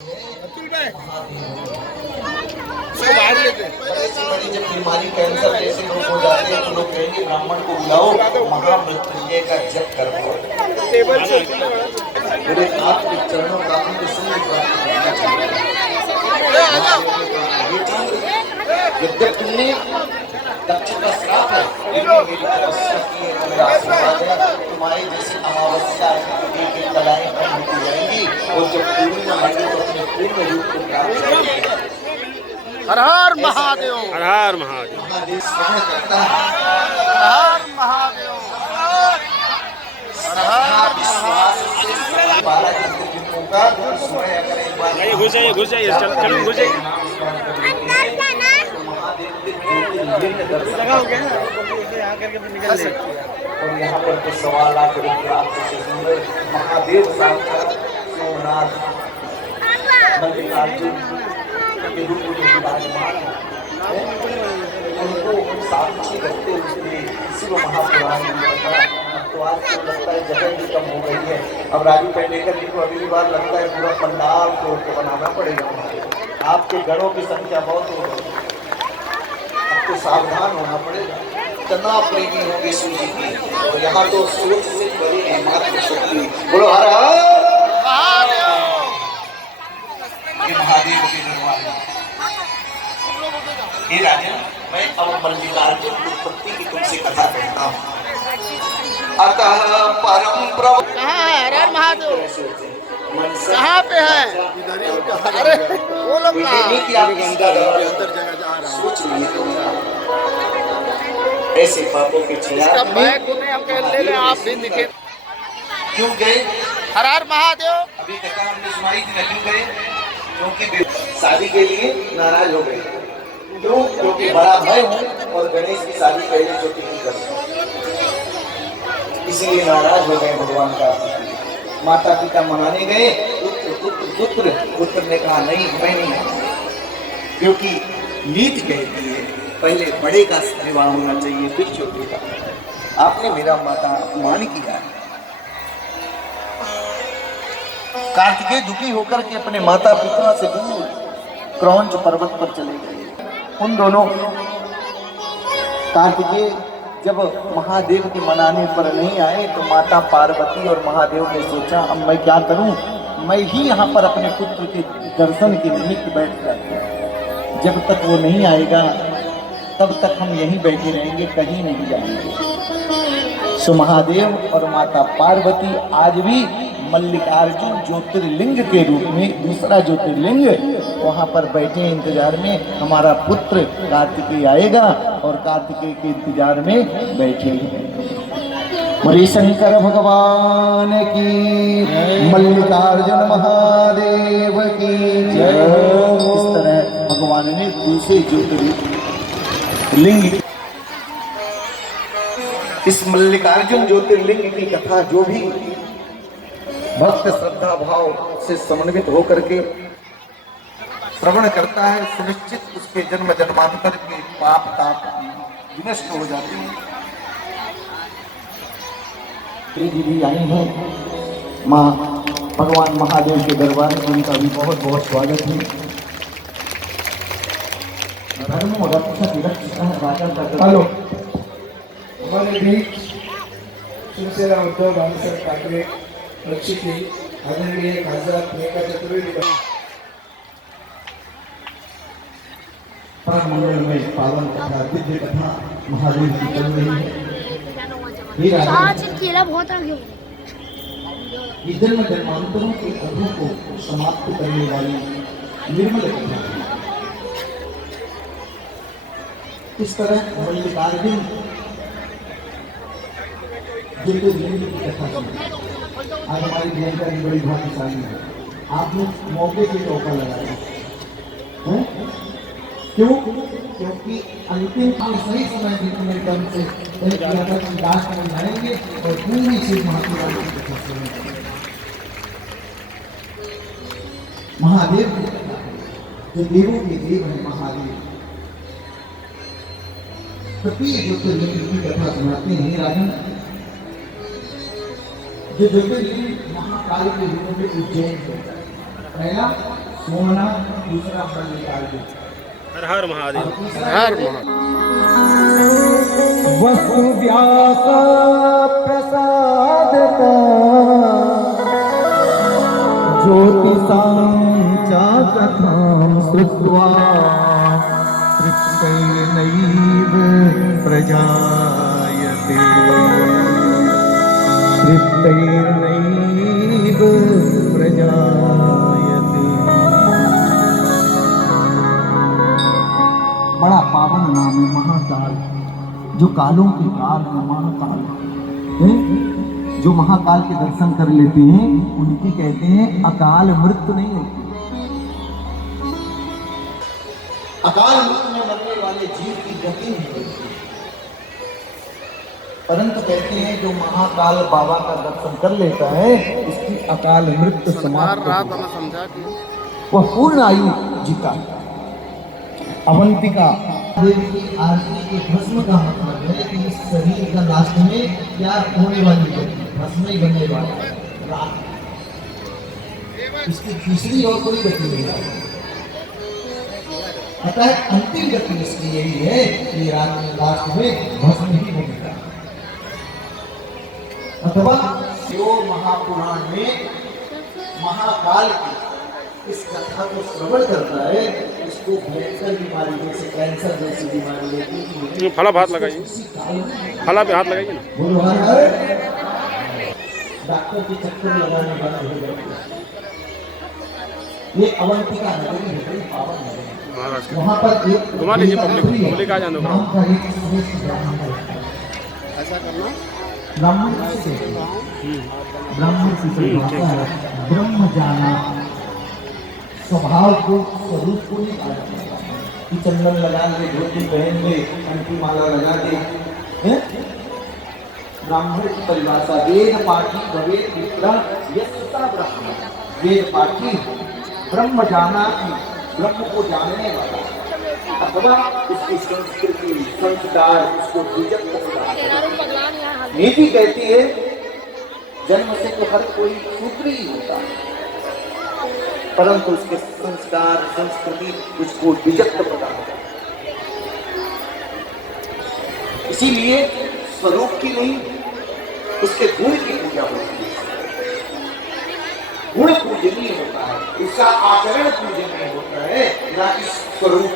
बड़ी जब बीमारी कैंसर जैसे रोग हो जाते हैं तो लोग कहेंगे ब्राह्मण को बुलाओ महामृत्युंजय का जप करो। मेरे आपके चरणों का आपको सुंदर प्राप्त करना चाहिए। यद्यप तुमने दक्ष का श्राप है लेकिन मेरी तपस्या की है तो मेरा आशीर्वाद है। तुम्हारी जैसी अमावस्या एक एक कलाएं कम होती जाएंगी और जब पूर्णिमा आएगी तो अपने पूर्ण रूप को प्राप्त करेंगे। हर हर महादेव, हर हर महादेव। महादेव स्मरण करता है। हर हर महादेव, हर हर विश्वास से 12 ज्योतिर्लिंगों का स्मरण करें एक बार। नहीं घुस जाइए चलो घुस जाइए। महादेव के ज्योतिर्लिंग दर्शन और यहाँ पर तो 1.25 लाख रुपये से सुंदर महादेव साक्षात सोमनाथ मल्लिकार्जुन के रूप में विराजमान है। उनको साक्षी रखते हुए शिव महापुराण में बताया। अब तो आज तो लगता है जगह भी कम हो गई है। अब राजू पेंडेकर जी को अगली बार लगता है पूरा पंडाल तोड़ के बनाना पड़ेगा। आपके घरों की संख्या बहुत हो गई, अब तो सावधान होना पड़ेगा। तना प्रेमी होंगे शिव जी की और यहाँ तो सोच से बड़ी है मात्र शक्ति। बोलो हर हर महादेव के दरबार में। हे राजन, मैं अब मल्लिकार्जुन उत्पत्ति की तुमसे कथा कहता हूँ। अतः परम प्रभु कहाँ है? हर हर महादेव कहाँ पे है? अरे वो लोग सोच ऐसे पापों के खिलाफ बैग उन्हें हम कह ले आप भी दिखे। क्यों गए? हर हर महादेव। अभी कथा हमने सुनाई थी, क्यों गए? क्योंकि शादी के लिए नाराज हो गए। क्यों? क्योंकि बड़ा भय हूँ और गणेश की शादी पहले छोटी की करूँ, इसीलिए नाराज हो गए भगवान का। माता पिता मनाने गए, पुत्र ने कहा नहीं मैं नहीं आऊंगा, क्योंकि नीति कहती है पहले बड़े का विवाह होना चाहिए फिर छोटे का। आपने मेरा माता अपमान किया है। कार्तिकेय दुखी होकर के अपने माता पिता से दूर क्रौंच पर्वत पर चले गए। उन दोनों कार्तिकेय जब महादेव के मनाने पर नहीं आए तो माता पार्वती और महादेव ने सोचा अब मैं क्या करूं, मैं ही यहाँ पर अपने पुत्र के दर्शन के निमित्त बैठ जाऊंगा। जब तक वो नहीं आएगा तब तक हम यहीं बैठे रहेंगे, कहीं नहीं जाएंगे। सो महादेव और माता पार्वती आज भी मल्लिकार्जुन ज्योतिर्लिंग के रूप में दूसरा ज्योतिर्लिंग वहाँ पर बैठे इंतजार में। हमारा पुत्र कार्तिकेय आएगा और कार्तिकेय के इंतजार में बैठे हैं। बोले शंकर भगवान की, मल्लिकार्जुन महादेव की जय। इस तरह भगवान ने दूसरे ज्योतिर्लिंग, इस मल्लिकार्जुन ज्योतिर्लिंग की कथा जो भी भक्त श्रद्धा भाव से समन्वित होकर के श्रवण करता है सुनिश्चित उसके जन्म जन्मांतर के पाप ताप विनष्ट हो जाते हैं। जी भी आई हैं माँ भगवान महादेव के दरबार में, उनका भी बहुत बहुत स्वागत है। धर्मो रक्षक राजा का हेलो हमारे बीच शिवसेना उद्धव बाळासाहेब ठाकरे रक्षिती आदरणीय खासदार प्रियंका चतुर्वेदी मंडल में पावन कथा दिव्य कथा महादेव की चल रही है। जन्म जन्मांतरों के अधू को समाप्त करने वाली निर्मल कथा। इस तरह मल्लिकार्जुन ज्योतिर्लिंग की कथा आज हमारी प्रियंका की बड़ी भाग्यशाली है। आपने मौके से टोका लगाया है। क्यों? क्योंकि अंतिम सही समय जितने दम से किया था कि लास्ट में जाएंगे और पूरी चीज महापुराण की कथा सुनेंगे। महादेव की कथा जो देवों के देव है महादेव, प्रत्येक ज्योतिर्लिंग की कथा सुनाते हैं। राजन जो ज्योतिर्लिंग महाकाल के रूप में उज्जैन होता है, पहला मोहना दूसरा फल निकाल दे। हर हर महादेव। हर महादेव। वसु व्यास प्रसाद का ज्योतिषांचा कथां श्रुत्वा तृप्तैर्नैव प्रजायते तृप्तैर्नैव प्रजायते। बड़ा पावन नाम है महाकाल, जो कालों के काल है महाकाल है। जो महाकाल के दर्शन कर लेते हैं उनकी कहते हैं अकाल मृत्यु नहीं होती। अकाल मृत्यु में मरने वाले जीव की गति नहीं होती, परंतु कहते हैं जो महाकाल बाबा का दर्शन कर लेता है उसकी अकाल मृत्यु समाप्त रहा होती था है। मैं समझा कि वह पूर्ण आयु जीता। अवंतिका देवी की आरती के भस्म का मतलब है कि इस शरीर का लास्ट में क्या होने वाली है, भस्म ही बनने वाला है, राख। इसकी तीसरी और कोई गति नहीं है। अतः अंतिम गति इसकी यही है कि रात में लास्ट में भस्म ही बनेगा। अथवा जो महापुराण में महाकाल की इस कथा को श्रवण करता है इसको भयंकर बीमारी जैसे कैंसर जैसी बीमारी लेती है। फला पे हाथ लगाइए, फला पे हाथ लगाइए ना। बोलो हर हर। डॉक्टर के चक्कर लगाने वाला हो जाता है। ये अवंतिका नगरी है, बड़ी पावन नगरी। महाराज का वहाँ पर एक घुमा लीजिए पब्लिक आ जाने दो। नाम का एक श्रेष्ठ ब्राह्मण है। ऐसा करना ब्राह्मण से ब्राह्मण से भाषा है ब्रह्म जाना, स्वभाव को स्वरूप को नहीं पाया कि चंदन लगा ले, धोती पहन ले, कंठी माला लगा दे। ब्राह्मण की परिभाषा वेद पाठी भवेत विप्रा यस्ता ब्राह्मण। वेद पाठी ब्रह्म जाना, ब्रह्म को जानने वाला, अथवा उसकी संस्कृति संस्कार उसको नीति कहती है जन्म से तो हर कोई शूद्र ही होता है, परंतु उसके संस्कार संस्कृति उसको द्विजत्व प्रदान करता है। इसीलिए स्वरूप की नहीं उसके गुण की पूजा होती है। गुण पूजनीय होता है, उसका आचरण पूजनीय होता है, ना कि स्वरूप।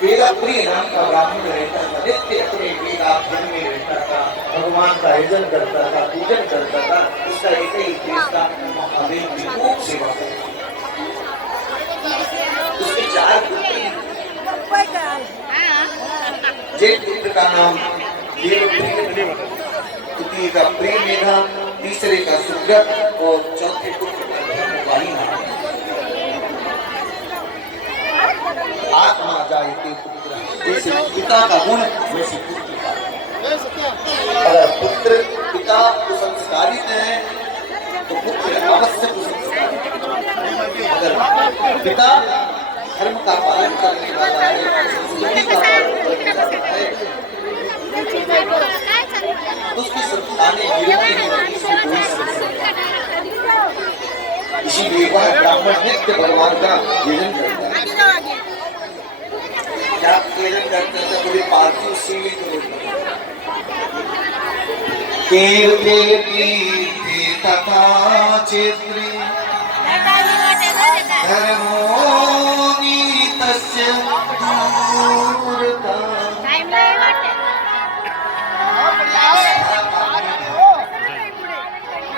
वेदाप्रिय नाम का ब्राह्मण रहता था, नित्य अपने वेदाध्ययन में रहता था, भगवान का आयोजन करता था, पूजन करता था। उसका एक ही उद्देश्य था महादेव की खूब सेवा करना। उसके 4 पुत्र, जेठ पुत्र का नाम देवप्रिय, द्वितीय का प्रिय मेधा, तीसरे का सुब्रत और चौथे पुत्र का धर्मपाली नाम। आत्मा जायते पुत्र, जैसे पिता का गुण वैसे पुत्र का। अगर पुत्र पिता कुसंस्कारित है तो पुत्र अवश्य कुसंस्कारित है। अगर पिता धर्म का पालन करने वाला है, संस्कृति का पालन करने वाला है, उसकी संतानें गिरती नहीं, इसमें कोई समस्या नहीं। इसीलिए वह ब्राह्मण नित्य भगवान का पूजन करता है। क्या पूजन करते हैं? पूरी पार्थिव सीमित होती है। कीर्ति कीर्ति तथा चित्री धर्मोनीतस्य दूरता।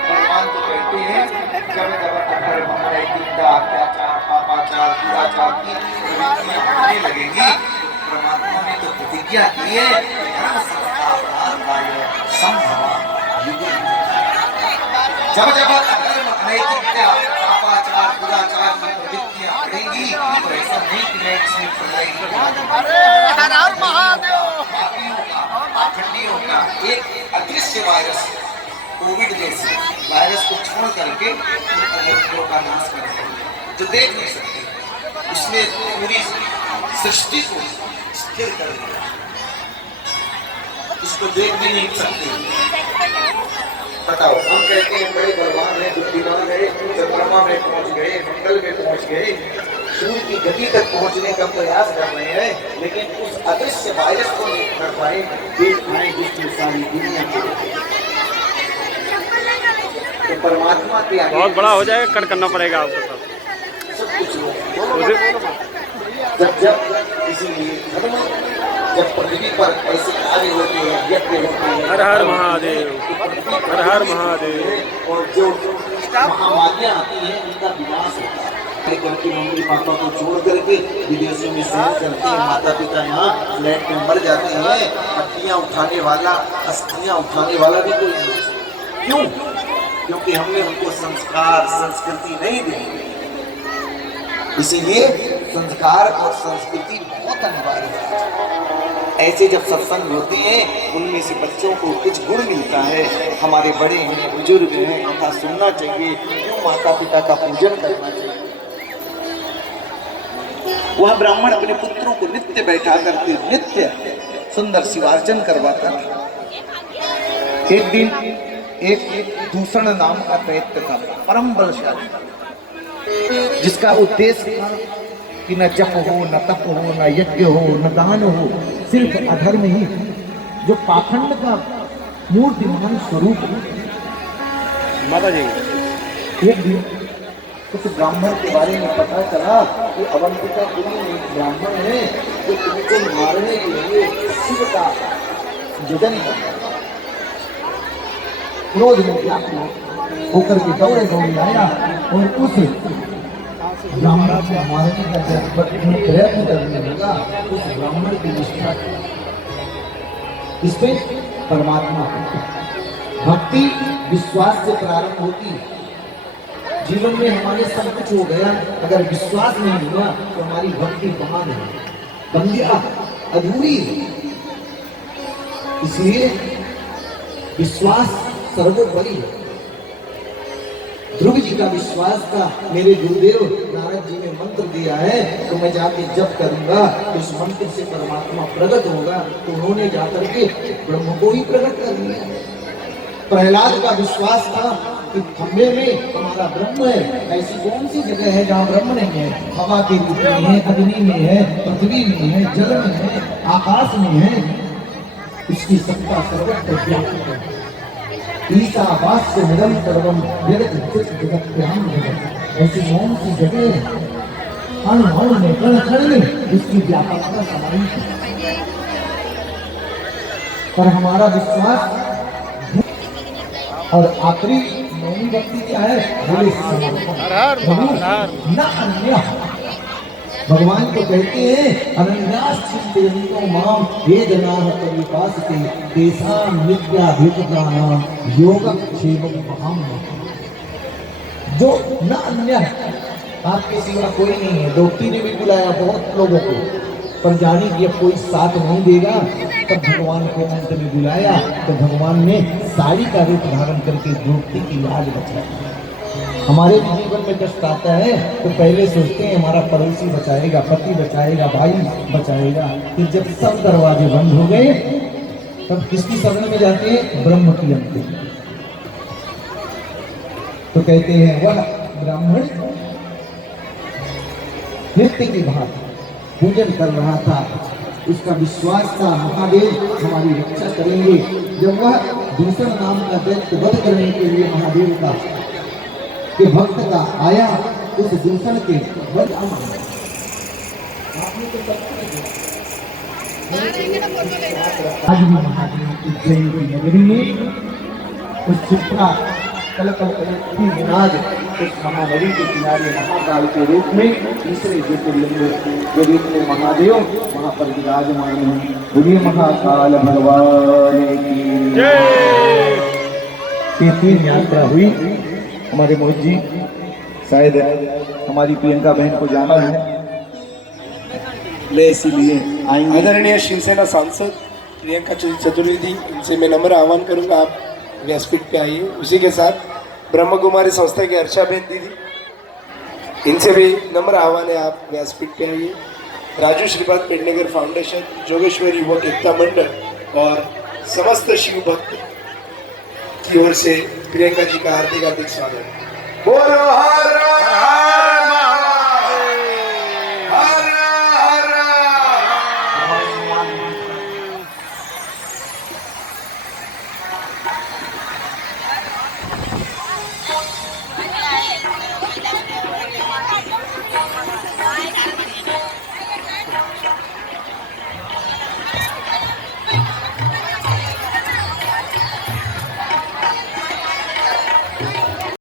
भगवान तो कहते हैं जब जब अधर्म अनैतिकता अत्याचार पापाचार दुराचार की प्रवृत्तियां बढ़ने लगेंगी, परमात्मा ने तो प्रतिज्ञा की है धर्म संस्थापनार्थाय संभवामि युगे। जब जब अधर्म अनैतिकता पापाचार दुराचार की प्रवृत्तियां बढ़ेंगी तो ऐसा नहीं कि मैं इसमें प्रलय हर हर महादेव। पाखंडियों का एक अदृश्य वायरस कोविड जैसे वायरस को छोड़ करके अधर्मियों का नाश कर सकते, जो देख नहीं सकते, इसने पूरी सृष्टि को स्थिर कर दिया। इसको देख भी नहीं सकते। बताओ, हम कहते हैं बड़े बलवान हैं, गए, सूर्य की गति तक पहुंचने का प्रयास कर रहे हैं, लेकिन उस अदृश्य वायरस को नहीं कर पाए। देख पाए जिसमें सारी दुनिया को तो परमात्मा के आगे बहुत बड़ा हो जाएगा, कट करना पड़ेगा आपको सब कुछ सब। हो। जब इसीलिए जब पृथ्वी पर ऐसे कार्य होते हैं, यज्ञ होते हैं, हर हर महादेव, हर हर महादेव। और जो महामारियां आती हैं उनका विनाश होता है। करके मम्मी पापा को छोड़ करके विदेशों में सैर करते हैं, माता पिता यहाँ फ्लैट में मर जाते हैं, हड्डियाँ उठाने वाला, अस्थियाँ उठाने वाला भी कोई नहीं। क्यों? क्योंकि हमने उनको संस्कार संस्कृति नहीं दी। इसीलिए संस्कार और संस्कृति बहुत अनिवार्य है। ऐसे जब सत्संग होते हैं उनमें से बच्चों को कुछ गुण मिलता है। हमारे बड़े हैं, बुजुर्ग हैं, कथा सुनना चाहिए, क्यों माता पिता का पूजन करना चाहिए। वह ब्राह्मण अपने पुत्रों को नित्य बैठा करके नित्य सुंदर शिवार्चन करवाता था। एक दिन एक दूषण नाम का दैत्य था, परम बलशाली, जिसका उद्देश्य था कि न जप हो, न तप हो, न यज्ञ हो, न दान हो, सिर्फ अधर्म ही, जो पाखंड का मूर्तिमान स्वरूप है। माता जी एक दिन कुछ ब्राह्मण के बारे में पता चला कि अवंतिकापुरी में एक ब्राह्मण है जो तुमको मारने के लिए शिव का यजन करता है। क्रोध में व्याकुल होकर के दौड़े दौड़े आया और उस ब्राह्मण को मारने का जब प्रयत्न करने लगा, उस ब्राह्मण की निष्ठा इसमें परमात्मा भक्ति विश्वास से प्रारंभ होती है। जीवन में हमारे सब कुछ हो गया, अगर विश्वास नहीं हुआ तो हमारी भक्ति कहाँ है, बन गया, अधूरी है। इसलिए विश्वास सर्वोपरि है। ध्रुव जी का विश्वास था, मेरे गुरुदेव नारद जी ने मंत्र दिया है तो मैं जाके जप करूंगा तो इस मंत्र से परमात्मा प्रकट होगा, तो उन्होंने जाकर के ब्रह्म को ही प्रकट कर दिया। प्रहलाद का विश्वास था कि खंभे में हमारा ब्रह्म है। ऐसी कौन सी जगह है जहाँ ब्रह्म नहीं है? हवा के रूप में है, अग्नि में है, पृथ्वी में है, जल में है, आकाश में है। इसकी सत्ता सर्वत्र व्याप्त है। ईशावास से निरम सर्वम जगत। ऐसी कौन सी जगह है? अण अणु में, कण कण में इसकी व्यापकता समाई है। पर हमारा विश्वास और आखिरी मौनी भक्ति क्या है? बोले न अन्य। भगवान को कहते हैं अनन्याश्चित्तो माम ये जनाः परिपासते तेषां नित्याभियुक्तानां योगक्षेमं वहम्। जो न अन्य, आपके सिवा कोई नहीं है। द्रौपदी ने भी बुलाया बहुत लोगों को, पर जानी कि अब कोई साथ नहीं देगा, तब भगवान को अंत में बुलाया तो भगवान ने साड़ी का रूप धारण करके द्रौपदी की लाज बचाई। हमारे भी जीवन में कष्ट आता है तो पहले सोचते हैं हमारा पड़ोसी बचाएगा, पति बचाएगा, भाई बचाएगा। फिर जब सब दरवाजे बंद हो गए तब किसकी शरण में जाते हैं? ब्रह्म की अंत। तो कहते हैं वह ब्राह्मण नित्य की भांति पूजन कर रहा था, उसका विश्वास था महादेव हमारी रक्षा करेंगे। जब वह दूसरा नाम का दैत्य वध करने के लिए महादेव का के भक्त का आया, उस दूषण के वध आज भी महादेव की उज्जैन की नगरी में उस क्षिप्रा कलकल विराज उस महानदी के किनारे महाकाल के रूप में तीसरे ज्योतिर्लिंग के रूप में महादेव वहाँ पर विराजमान है। बोलिए महाकाल भगवान की जय। तीन यात्रा हुई। हमारे मोहित जी शायद हमारी प्रियंका बहन को जाना है, ले इसीलिए आएंगे। आदरणीय शिवसेना सांसद प्रियंका चतुर्वेदी, इनसे मैं नम्र आह्वान करूंगा आप व्यासपीठ पे आइए। उसी के साथ ब्रह्म कुमारी संस्था की अर्चाबेन दीदी, इनसे भी नम्र आह्वान है आप व्यासपीठ पे आइए। राजू श्रीपाद पेडनेकर फाउंडेशन, जोगेश्वर युवक एकता मंडल और समस्त शिव भक्त की ओर से प्रियंका जी का हार्दिक स्वागत। बोलो हर